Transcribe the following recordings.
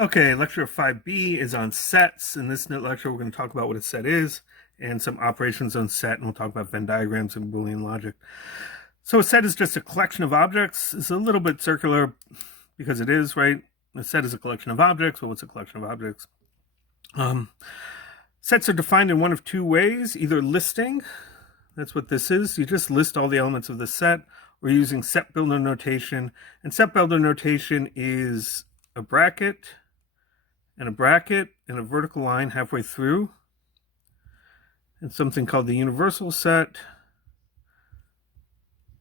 Okay, lecture 5B is on sets. In this lecture, we're going to talk about what a set is and some operations on set, and we'll talk about Venn diagrams and Boolean logic. So a set is just a collection of objects. It's a little bit circular because it is, right? A set is a collection of objects. Well, what's a collection of objects? Sets are defined in one of two ways, either listing, that's what this is. You just list all the elements of the set, or using set builder notation. And set builder notation is a bracket and a vertical line halfway through, and something called the universal set,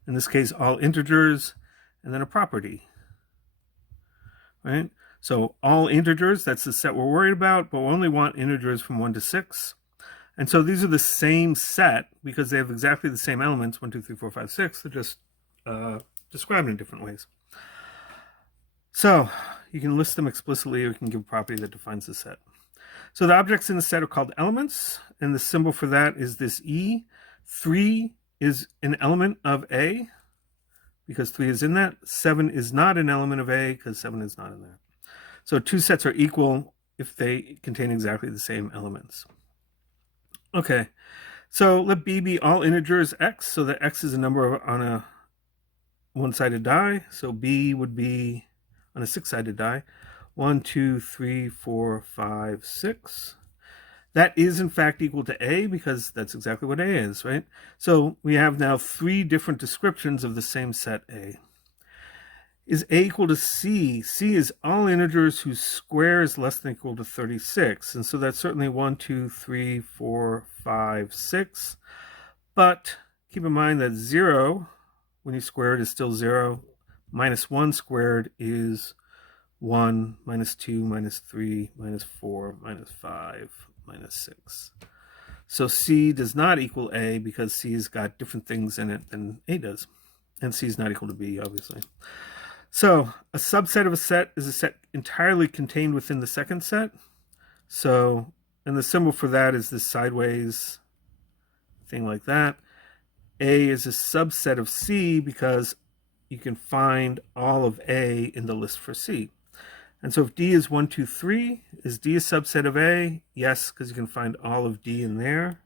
in this case all integers, and then a property, right? So all integers, that's the set we're worried about, but we only want integers from 1 to 6. And so these are the same set because they have exactly the same elements, 1, 2, 3, 4, 5, 6. They're just described in different ways. So you can list them explicitly, or you can give a property that defines the set. So the objects in the set are called elements, and the symbol for that is this E. 3 is an element of A, because 3 is in that. 7 is not an element of A, because 7 is not in there. So two sets are equal if they contain exactly the same elements. Okay, so let B be all integers x, so that x is a number on a one-sided die. So B would be on a six-sided die. 1, 2, 3, 4, 5, 6. That is in fact equal to A because that's exactly what A is, right? So we have now 3 different descriptions of the same set A. Is A equal to C? C is all integers whose square is less than or equal to 36. And so that's certainly 1, 2, 3, 4, 5, 6. But keep in mind that 0, when you square it, is still 0. Minus 1 squared is 1, minus 2, minus 3, minus 4, minus 5, minus 6. So C does not equal A because C has got different things in it than A does. And C is not equal to B, obviously. So a subset of a set is a set entirely contained within the second set. So, and the symbol for that is this sideways thing like that. A is a subset of C because you can find all of A in the list for C. And so if D is 1, 2, 3, is D a subset of A? Yes, because you can find all of D in there.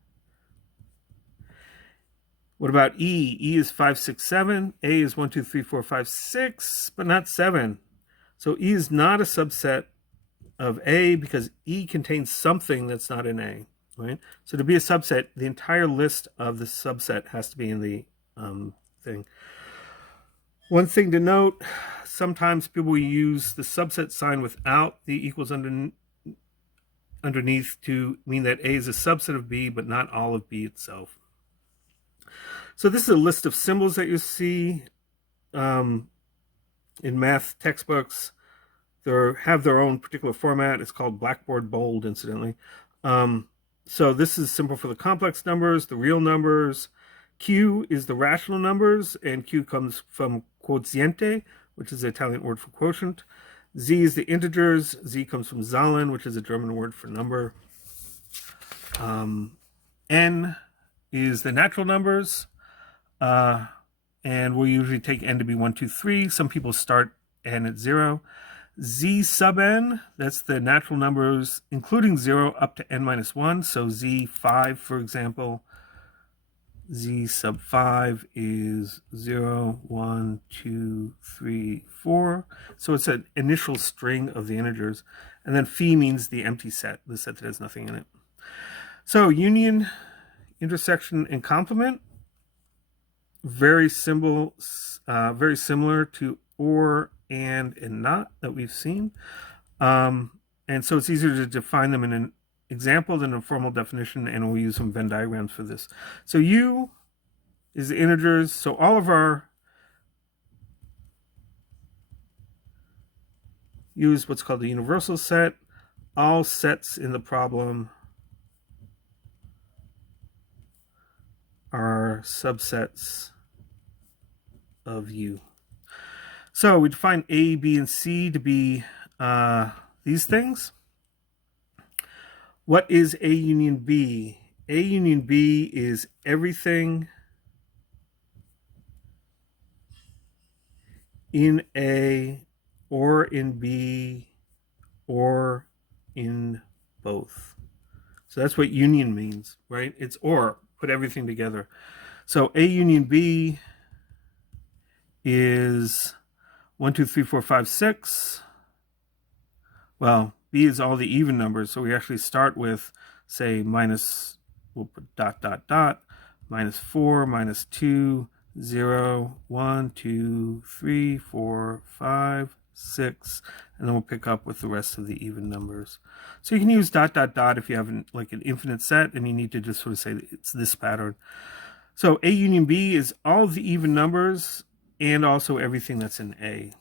What about E? E is 5, 6, 7. A is 1, 2, 3, 4, 5, 6, but not 7. So E is not a subset of A because E contains something that's not in A, right? So to be a subset, the entire list of the subset has to be in the thing. One thing to note, sometimes people use the subset sign without the equals underneath to mean that A is a subset of B, but not all of B itself. So this is a list of symbols that you see in math textbooks. They have their own particular format. It's called Blackboard Bold, incidentally. So this is simple for the complex numbers, the real numbers. Q is the rational numbers, and Q comes from quotiente, which is the Italian word for quotient. Z is the integers. Z comes from Zahlen, which is a German word for number. N is the natural numbers. And we'll usually take n to be 1, 2, 3. Some people start n at 0. Z sub n, that's the natural numbers, including 0 up to n minus 1. So Z5, for example, Z sub 5 is 0, 1, 2, 3, 4. So it's an initial string of the integers. And then phi means the empty set, the set that has nothing in it. So union, intersection, and complement. Very similar to or, and not that we've seen. And so it's easier to define them in an example than a formal definition, and we'll use some Venn diagrams for this. So U is the integers. So all of our U is what's called the universal set. All sets in the problem are subsets of U. So we define A, B, and C to be these things. What is A union B? A union B is everything in A or in B or in both. So that's what union means, right? It's or, put everything together. So A union B is 1, 2, 3, 4, 5, 6. Well, B is all the even numbers, so we actually start with, say, minus, we'll put dot, dot, dot, minus 4, minus 2, 0, 1, 2, 3, 4, 5, 6, and then we'll pick up with the rest of the even numbers. So you can use dot, dot, dot if you have an infinite set and you need to just sort of say it's this pattern. So A union B is all of the even numbers and also everything that's in A.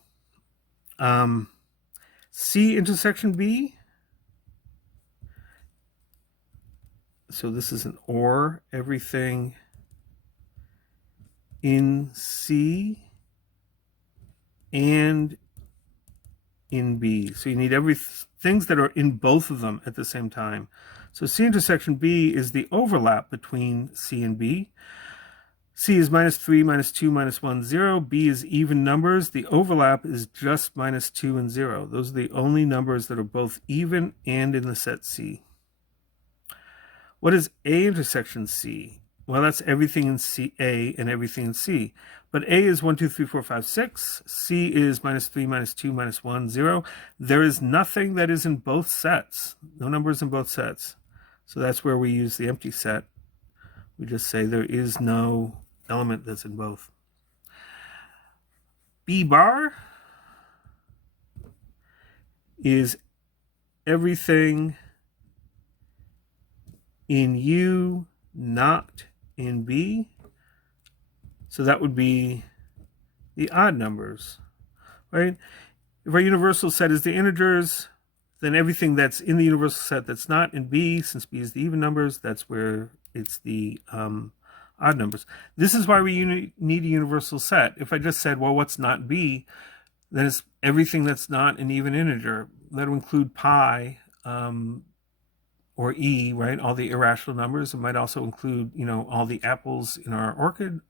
C intersection B. So this is an or, everything in C and in B. So you need things that are in both of them at the same time. So C intersection B is the overlap between C and B. C is minus 3, minus 2, minus 1, 0. B is even numbers. The overlap is just minus 2 and 0. Those are the only numbers that are both even and in the set C. What is A intersection C? Well, that's everything in C, A and everything in C. But A is 1, 2, 3, 4, 5, 6. C is minus 3, minus 2, minus 1, 0. There is nothing that is in both sets. No numbers in both sets. So that's where we use the empty set. We just say there is no element that's in both. B bar is everything in U, not in B. So that would be the odd numbers, right? If our universal set is the integers, then everything that's in the universal set that's not in B, since B is the even numbers, that's where it's the odd numbers. This is why we need a universal set. If I just said, well, what's not B, then it's everything that's not an even integer. That will include pi or E, right? All the irrational numbers. It might also include, all the apples in our orchard,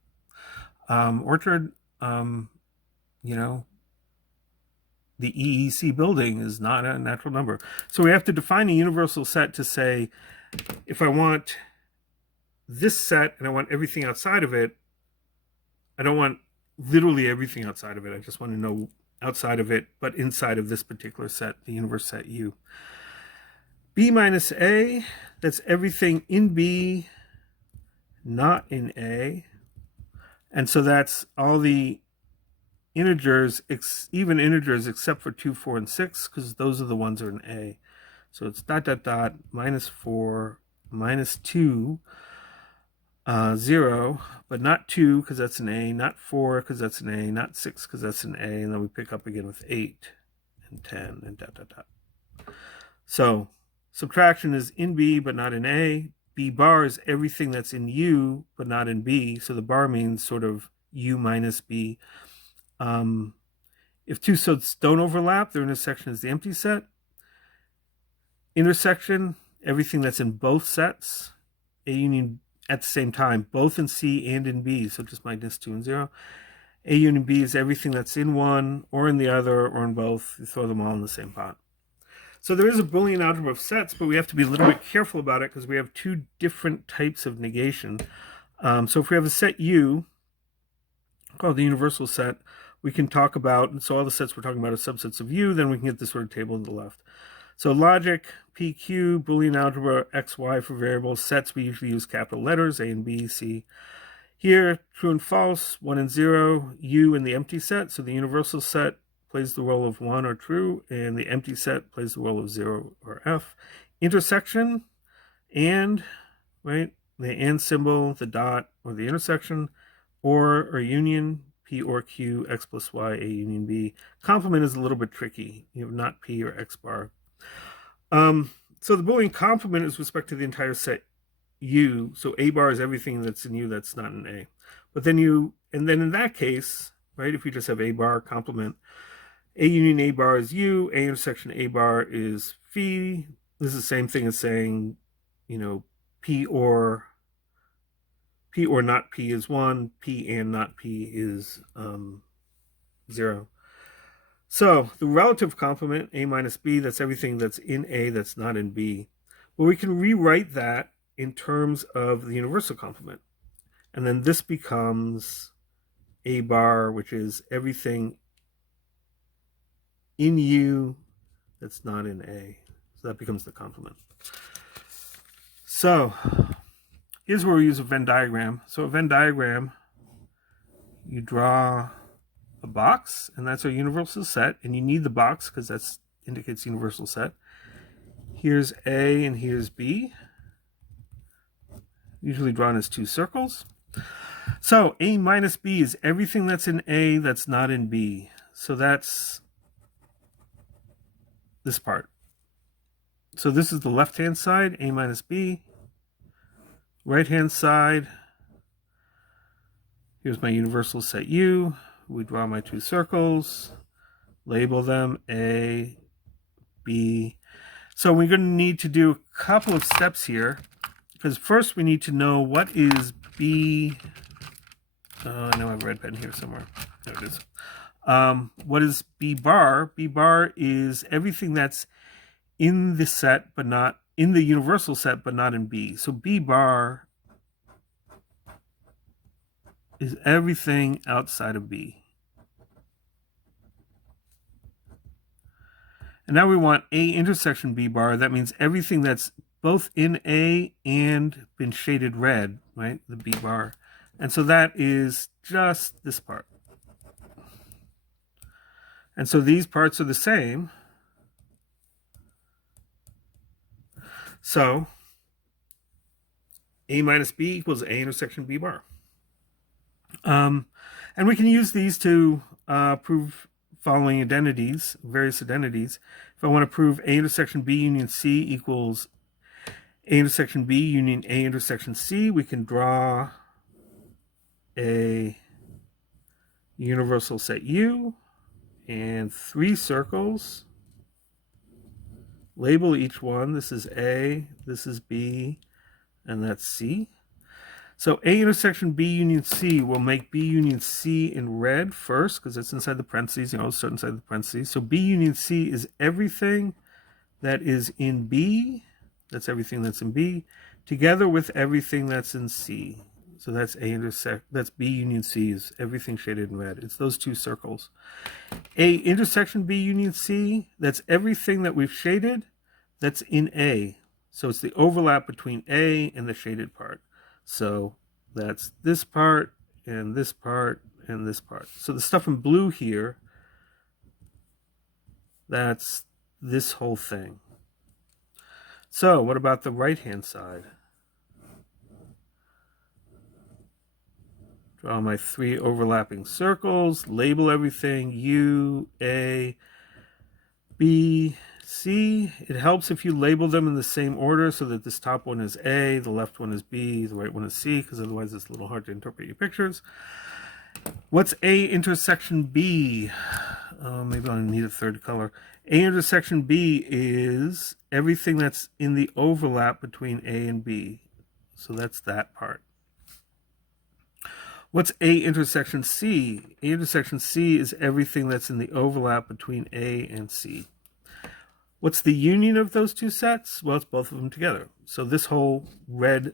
the EEC building is not a natural number. So we have to define a universal set to say, if I want this set and I want everything outside of it, I don't want literally everything outside of it. I just want to know outside of it, but inside of this particular set, the universe set U. B minus A, that's everything in B, not in A. And so that's all the integers, even integers, except for 2, 4, and 6, because those are the ones that are in A. So it's dot, dot, dot, minus 4, minus 2, 0, but not 2, because that's an A, not 4, because that's an A, not 6, because that's an A, and then we pick up again with 8, and 10, and dot, dot, dot. So subtraction is in B, but not in A. B bar is everything that's in U, but not in B. So the bar means sort of U minus B. If two sets don't overlap, their intersection is the empty set. Intersection, everything that's in both sets. A union at the same time, both in C and in B, so just minus 2 and 0. A union B is everything that's in one, or in the other, or in both. You throw them all in the same pot. So there is a Boolean algebra of sets, but we have to be a little bit careful about it because we have two different types of negation. So if we have a set U, called the universal set, we can talk about, so all the sets we're talking about are subsets of U, then we can get this sort of table to the left. So logic, PQ, Boolean algebra, X, Y for variables, sets, we usually use capital letters, A and B, C. Here, true and false, 1 and 0, U in the empty set, so the universal set plays the role of 1 or true, and the empty set plays the role of 0 or F. Intersection, and, right, the and symbol, the dot, or the intersection, or union, P or Q, X plus Y, A union B. Complement is a little bit tricky. You have not P or X bar. So the Boolean complement is with respect to the entire set U. So A bar is everything that's in U that's not in A. But then and then in that case, right, if we just have A bar complement, A union A bar is U, A intersection A bar is phi. This is the same thing as saying, P or not P is 1, P and not P is 0. So the relative complement, A minus B, that's everything that's in A that's not in B. Well, we can rewrite that in terms of the universal complement. And then this becomes A bar, which is everything in U that's not in A. So that becomes the complement. So here's where we use a Venn diagram. So a Venn diagram, you draw a box, and that's our universal set, and you need the box because that indicates universal set. Here's A and here's B, usually drawn as two circles. So A minus B is everything that's in A that's not in B. So that's this part. So this is the left-hand side, A minus B. Right-hand side, here's my universal set U. We draw my two circles, label them A, B. So we're going to need to do a couple of steps here, because first we need to know what is B. I know I have a red pen here somewhere. There it is. What is B bar? B bar is everything that's in the set, but not in the universal set, but not in B. So B bar is everything outside of B. And now we want A intersection B bar. That means everything that's both in A and been shaded red, right? The B bar. And so that is just this part. And so these parts are the same. So A minus B equals A intersection B bar. And we can use these to prove following identities, various identities. If I want to prove A intersection B union C equals A intersection B union A intersection C, we can draw a universal set U and three circles. Label each one. This is A, this is B, and that's C. So A intersection B union C will make B union C in red first, because it's inside the parentheses, it's start inside the parentheses. So B union C is everything that is in B, that's everything that's in B, together with everything that's in C. So that's that's B union C is everything shaded in red. It's those two circles. A intersection B union C, that's everything that we've shaded that's in A. So it's the overlap between A and the shaded part. So that's this part and this part and this part. So the stuff in blue here, that's this whole thing. So what about the right-hand side? Draw my three overlapping circles, label everything, U, A, B, C. It helps if you label them in the same order so that this top one is A, the left one is B, the right one is C, because otherwise it's a little hard to interpret your pictures. What's A intersection B? Maybe I'll need a third color. A intersection B is everything that's in the overlap between A and B. So that's that part. What's A intersection C? A intersection C is everything that's in the overlap between A and C. What's the union of those two sets? Well, it's both of them together. So this whole red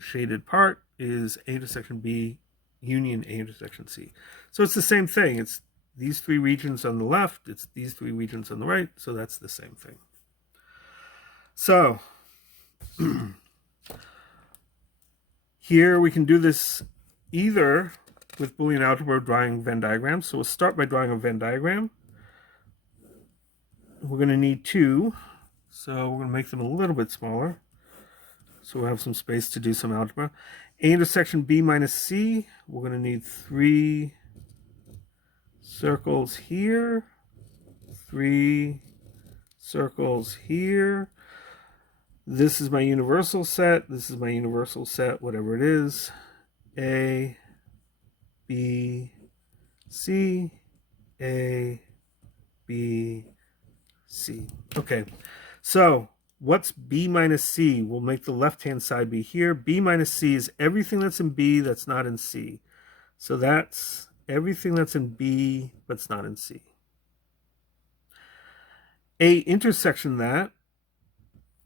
shaded part is A intersection B union A intersection C. So it's the same thing. It's these three regions on the left. It's these three regions on the right. So that's the same thing. So here we can do this either with Boolean algebra drawing Venn diagrams. So we'll start by drawing a Venn diagram. We're going to need two, so we're going to make them a little bit smaller, so we'll have some space to do some algebra. A intersection B minus C, we're going to need three circles here, three circles here. This is my universal set, this is my universal set, whatever it is. A, B, C, A, B, C. Okay, so what's B minus C? We'll make the left-hand side be here. B minus C is everything that's in B that's not in C. So that's everything that's in B but's not in C. A intersection that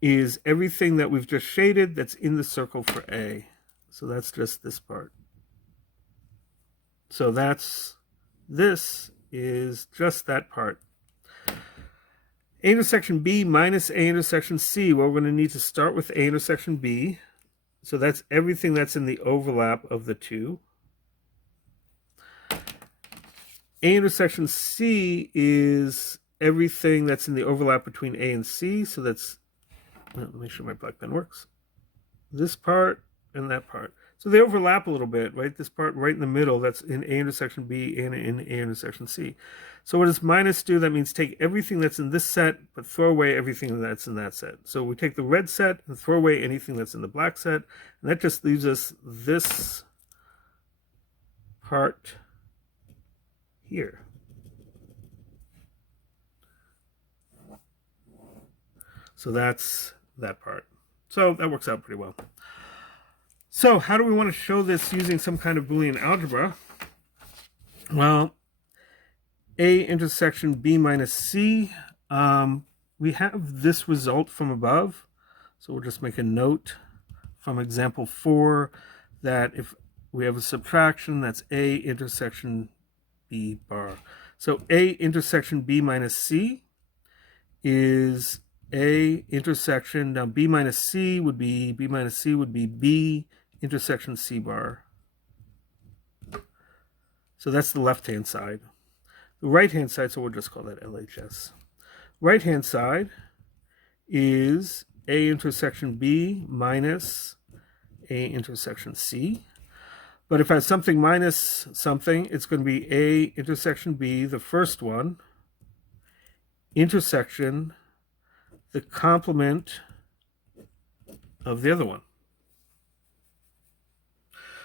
is everything that we've just shaded that's in the circle for A. So that's just this part. So this is just that part. A intersection B minus A intersection C. Well, we're going to need to start with A intersection B. So that's everything that's in the overlap of the two. A intersection C is everything that's in the overlap between A and C. So that's, let me make sure my black pen works. This part and that part. So they overlap a little bit, right? This part right in the middle, that's in A intersection B and in A intersection C. So what does minus do? That means take everything that's in this set, but throw away everything that's in that set. So we take the red set and throw away anything that's in the black set. And that just leaves us this part here. So that's that part. So that works out pretty well. So how do we want to show this using some kind of Boolean algebra? Well, A intersection B minus C, we have this result from above. So we'll just make a note from example 4 that if we have a subtraction, that's A intersection B bar. So A intersection B minus C is A intersection, now B minus C would be B intersection C bar. So that's the left-hand side. The right-hand side, so we'll just call that LHS. Right-hand side is A intersection B minus A intersection C. But if I have something minus something, it's going to be A intersection B, the first one, intersection the complement of the other one.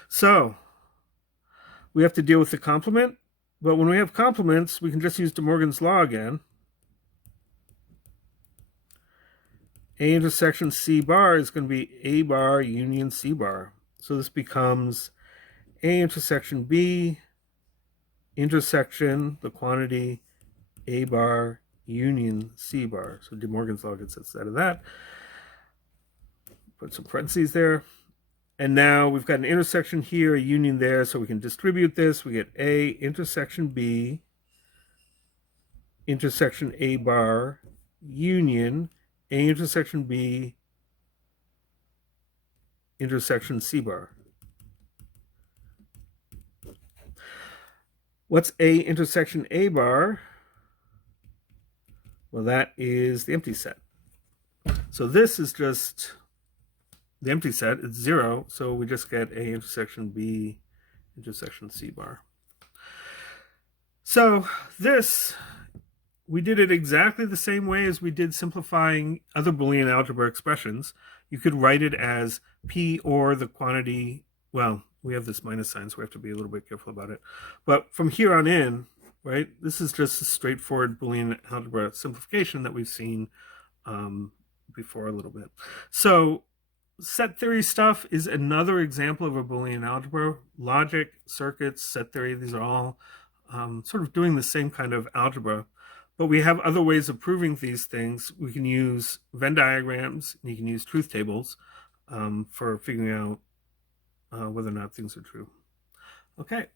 So we have to deal with the complement, but when we have complements, we can just use De Morgan's law again. A intersection C bar is going to be A bar union C bar. So this becomes A intersection B intersection the quantity A bar union C bar. So De Morgan's law gets us out of that. Put some parentheses there. And now we've got an intersection here, a union there, so we can distribute this. We get A intersection B intersection A bar union A intersection B intersection C bar. What's A intersection A bar? Well, that is the empty set. So this is just the empty set. It's 0, so we just get A intersection B intersection C bar. So this, we did it exactly the same way as we did simplifying other Boolean algebra expressions. You could write it as P or the quantity. Well, we have this minus sign, so we have to be a little bit careful about it. But from here on in, right, this is just a straightforward Boolean algebra simplification that we've seen before a little bit. So set theory stuff is another example of a Boolean algebra. Logic, circuits, set theory, these are all sort of doing the same kind of algebra. But we have other ways of proving these things. We can use Venn diagrams, and you can use truth tables for figuring out whether or not things are true. Okay.